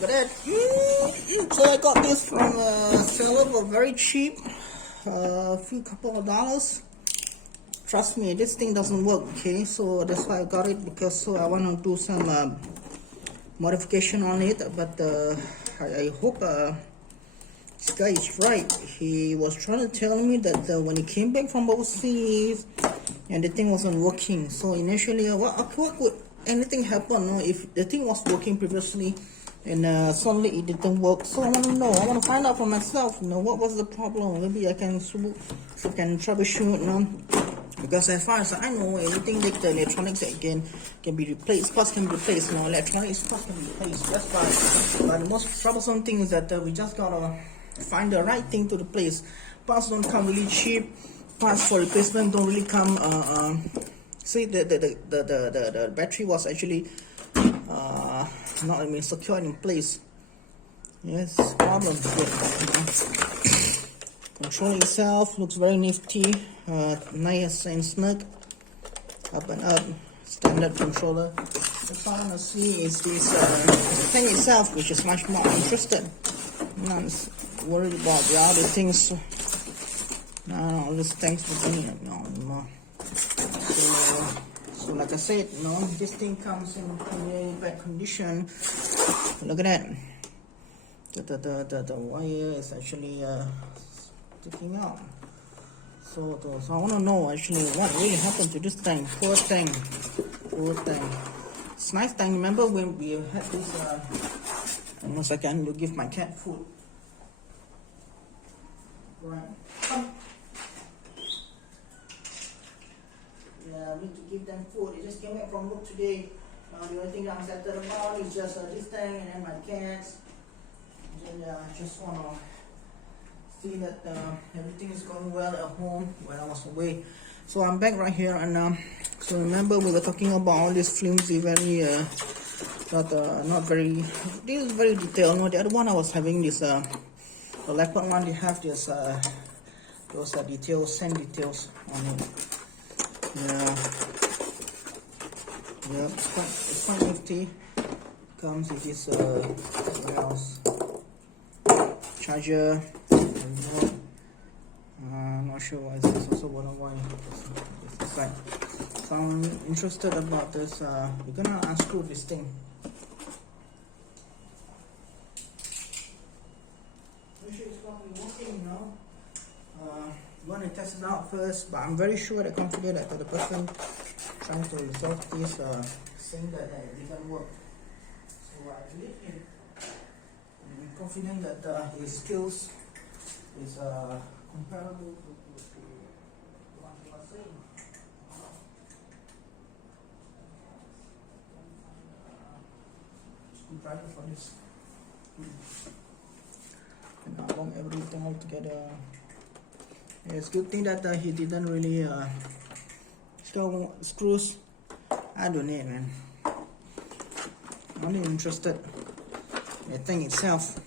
Look at that. So I got this from a seller for very cheap, a few couple of dollars. Trust me, this thing doesn't work. Okay, so that's why I got it, because so I want to do some modification on it. But I hope this guy is right. He was trying to tell me that when he came back from overseas and the thing wasn't working. So initially, what could anything happen? No, if the thing was working previously and suddenly it didn't work. So I want to know. I want to find out for myself. You know, what was the problem? Maybe I can troubleshoot. You know, because as far as I know, anything like the electronics that can be replaced, parts can be replaced. You know, electronics parts can be replaced. That's fine. But the most troublesome thing is that we just gotta find the right thing to replace. Parts don't come really cheap. Parts for replacement don't really come. See, the battery was actually not secured in place. Yes, problem here. Control itself looks very nifty, nice and snug, up and up, standard controller. What I want to see is this thing itself, which is much more interested. I'm not worried about the other things. No, all these things for doing it. No. So like I said, you know, this thing comes in very bad condition. Look at that. The wire is actually sticking out. So I want to know actually what really happened to this thing. Poor thing. It's nice thing. Remember when we had this? One second, you give my cat food. Right. Come. Yeah, I need to give them food. They just came back from work today. The only thing that I'm settled about is just this thing and then my cats. And then I just want to see that everything is going well at home when I was away. So I'm back right here, and so remember we were talking about all these flimsy, very not very. This is very detailed. No, the other one I was having this the Leopard one. They have this those details, sand details on it. Yeah, it's quite nifty. Comes with this what else? Charger. I'm not sure why it's also 101. This side. So I'm interested about this. We're gonna unscrew this thing. Make sure it's probably working now. I'm gonna test it out first, but I'm very sure that confident that the person trying to resolve this saying that it didn't work. So I believe him. I'm confident that his skills is comparable to what he was saying. Screwdriver for this. And now lump everything all together. Yeah, it's a good thing that he didn't really screws. I don't need, man. I'm only interested in the thing itself.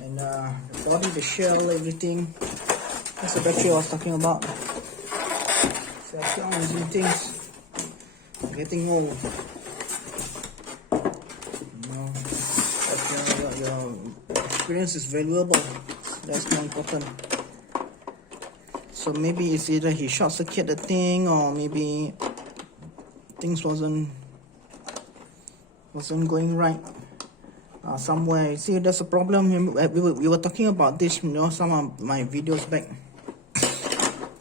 And the body, the shell, everything. That's the battery I was talking about. So I keep on using things. I'm getting old. You know, but your experience is valuable. That's more important. So maybe it's either he short circuited the thing, or maybe things wasn't going right. Somewhere. See, there's a problem. We were talking about this, you know, some of my videos back.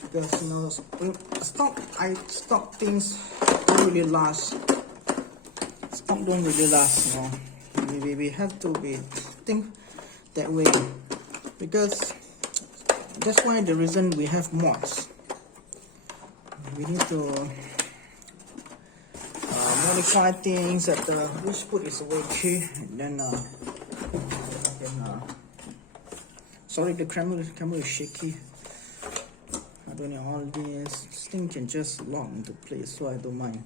Because, you know, stock things don't really last. Stock don't really last, you know. We have to think that way. Because that's why the reason we have mods. We need to modify things that which put is away too, and then sorry, the camera is shaky. I don't know, all this thing can just lock into place, so I don't mind.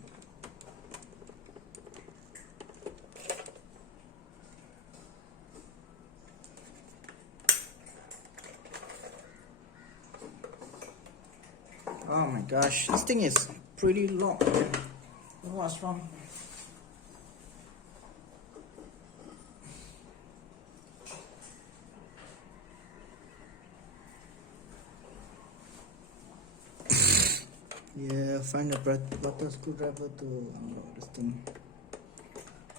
Oh my gosh, this thing is pretty locked. What's wrong? I'll find a butter screwdriver to unlock this thing.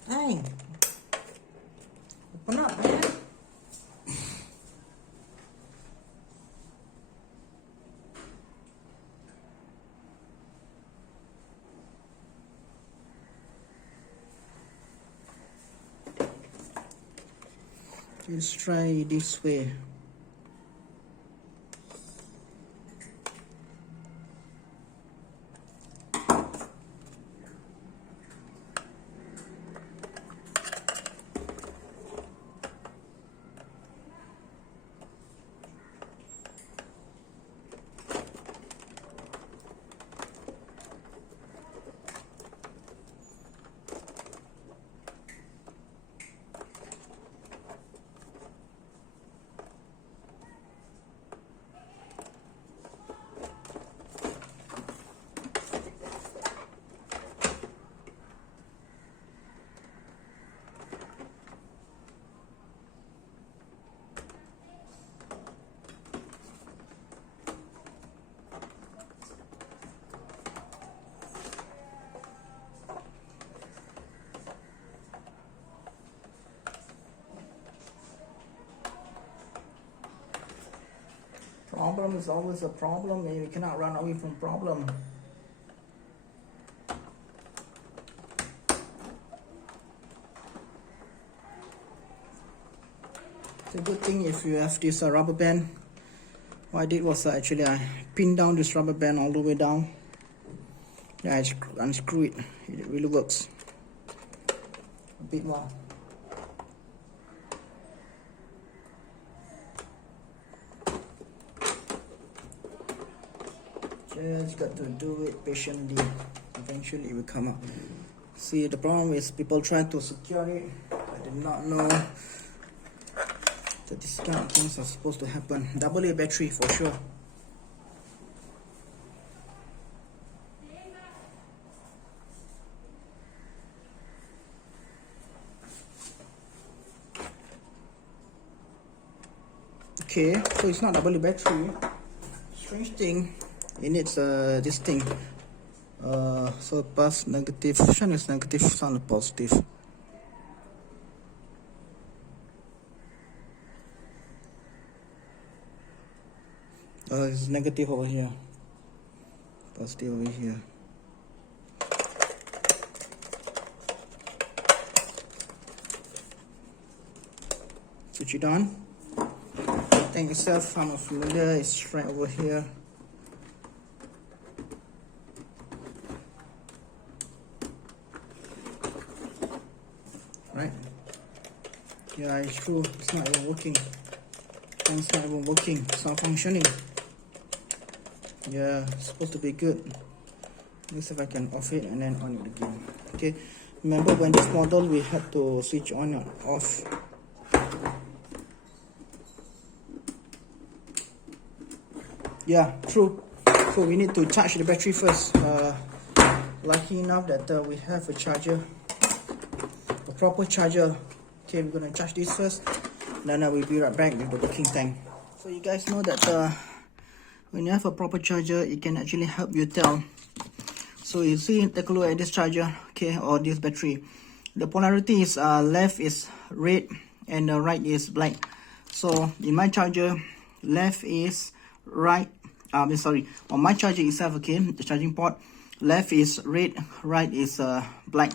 Hey! Open up, man! Let's try this way. Problem is always a problem, and you cannot run away from problem. It's a good thing if you have this rubber band. What I did was actually I pinned down this rubber band all the way down. Then I unscrew it. It really works. A bit more. Just got to do it patiently. Eventually it will come out. See, the problem is people try to secure it. I did not know that these kind of things are supposed to happen. AA battery for sure. Okay, so it's not AA battery. Strange thing. It needs this thing. So pass negative. Which one is negative? Sound positive. It's negative over here. Positive over here. Switch it on. Tank itself, I'm familiar. It's right over here. Right? Yeah, it's true. It's not even working. It's not even working. It's not functioning. Yeah, it's supposed to be good. Let's see if I can off it and then on it again. Okay. Remember when this model we had to switch on and off. Yeah, true. So we need to charge the battery first. Lucky enough that we have a charger. Proper charger. Okay, we're gonna charge this first, then I will be right back with the working tank. So you guys know that when you have a proper charger, it can actually help you tell. So you see, take a look at this charger, okay, or this battery. The polarity is left is red and the right is black. So in my charger, left is right. Sorry, on my charger itself, okay, the charging port, left is red, right is black.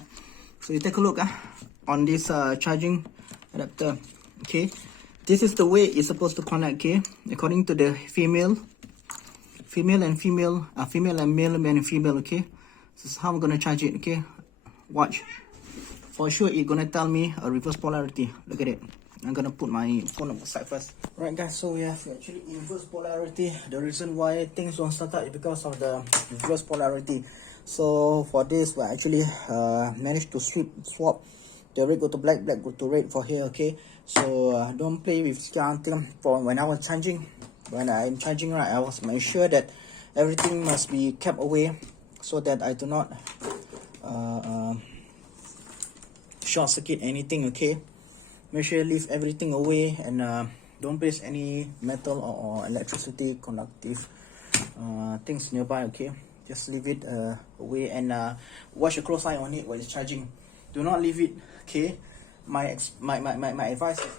So you take a look on this charging adapter. Okay, this is the way it's supposed to connect. Okay, according to the female and male and female. Okay, this is how I'm gonna charge it. Okay, watch. For sure it's gonna tell me a reverse polarity. Look at it. I'm gonna put my phone on the side first. Right guys, so we have actually inverse polarity. The reason why things don't start up is because of the reverse polarity. So for this, we actually managed to swap the red go to black, black go to red for here. Okay, so don't play with this kind of thing. For when I was charging, right, I was make sure that everything must be kept away so that I do not short circuit anything. Okay, make sure you leave everything away and don't place any metal or electricity conductive things nearby. Okay, Just leave it away and watch a close eye on it while it's charging. Do not leave it. Okay, my advice is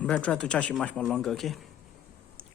I'm gonna try to charge it much more longer, okay?